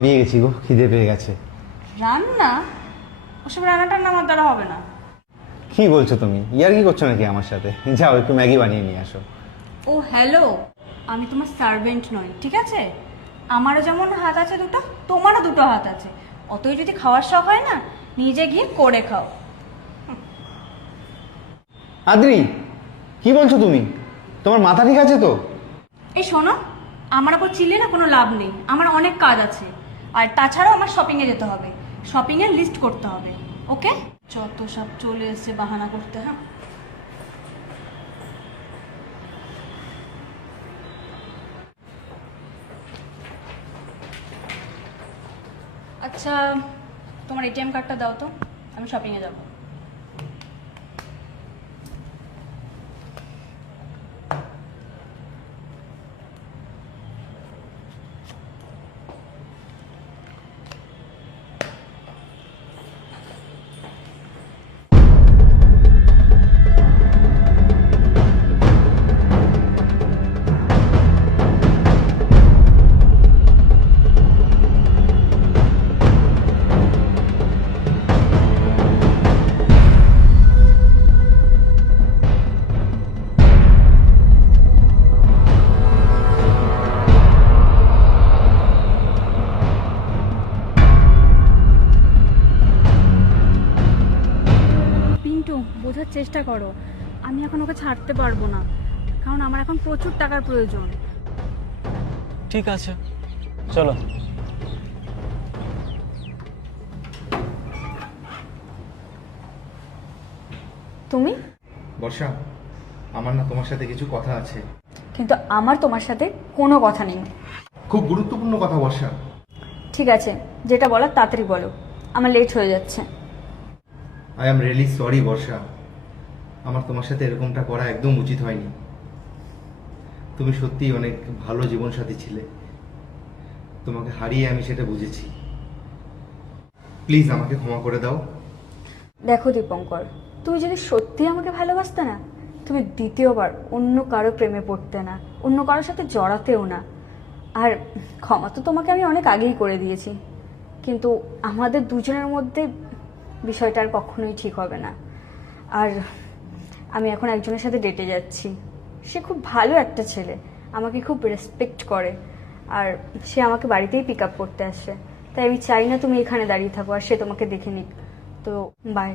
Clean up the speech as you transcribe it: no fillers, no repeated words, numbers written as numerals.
পেয়ে গেছি গো, খিদে পেয়ে গেছে। রান্না? ওসব রান্নাটার আমার দ্বারা হবে না। কি বলছো তুমি? ইয়ার কি করছো নাকি আমার সাথে? যাও একটু ম্যাগি বানিয়ে নিয়ে আসো। ও হ্যালো, আমি তোমার সার্ভেন্ট নই, ঠিক আছে? আমারও যেমন হাত আছে দুটো, তোমারও দুটো হাত আছে। অতই যদি খাওয়ার শখ হয় না, নিজে গিয়ে করে খাও। আদ্রি, কি বলছো তুমি? তোমার মাথা ঠিক আছে তো? এই শোনো, আমার ওপর চিল্লে না কোনো লাভ নেই। আমার অনেক কাজ আছে, আর তাছাড়াও আমার শপিংয়ে যেতে হবে। শপিংয়ের লিস্ট করতে হবে, ওকে? যত সব চলে এসছে বাহানা করতে। হ্যাঁ, আচ্ছা, তোমার এটিএম কার্ডটা দাও তো, আমি শপিংয়ে যাব। পিন্টু, বোঝার চেষ্টা করো। আমি এখন ওকে ছাড়তে পারবো না, কারণ আমার এখন প্রচুর টাকার প্রয়োজন। ঠিক আছে, চলো। তুমি? বর্ষা, আমার না তোমার সাথে কিছু কথা আছে। কিন্তু আমার তোমার সাথে কোনো কথা নেই। খুব গুরুত্বপূর্ণ কথা বর্ষা। ঠিক আছে, যেটা বলার তাড়াতাড়ি বলো, আমার লেট হয়ে যাচ্ছে। আই এম রিয়েলি সরি বর্ষা, আমার তোমার সাথে এরকমটা করা একদম উচিত হয়নি। তুমি সত্যিই অনেক ভালো জীবনসাথী ছিলে, তোমাকে হারিয়ে আমি সেটা বুঝেছি। প্লিজ আমাকে ক্ষমা করে দাও। দেখো দীপঙ্কর, তুমি যদি সত্যি আমাকে ভালোবাসতে না, তুমি দ্বিতীয়বার অন্য কারো প্রেমে পড়তে না, অন্য কারোর সাথে জড়াতেও না। আর ক্ষমা তো তোমাকে আমি অনেক আগেই করে দিয়েছি, কিন্তু আমাদের দুজনের মধ্যে বিষয়টা আর কখনোই ঠিক হবে না। আর আমি এখন একজনের সাথে ডেটে যাচ্ছি। সে খুব ভালো একটা ছেলে, আমাকে খুব রেসপেক্ট করে, আর সে আমাকে বাড়িতেই পিক আপ করতে আসে। তাই আমি চাই না তুমি এখানে দাঁড়িয়ে থাকো আর সে তোমাকে দেখে নিক। তো বাই।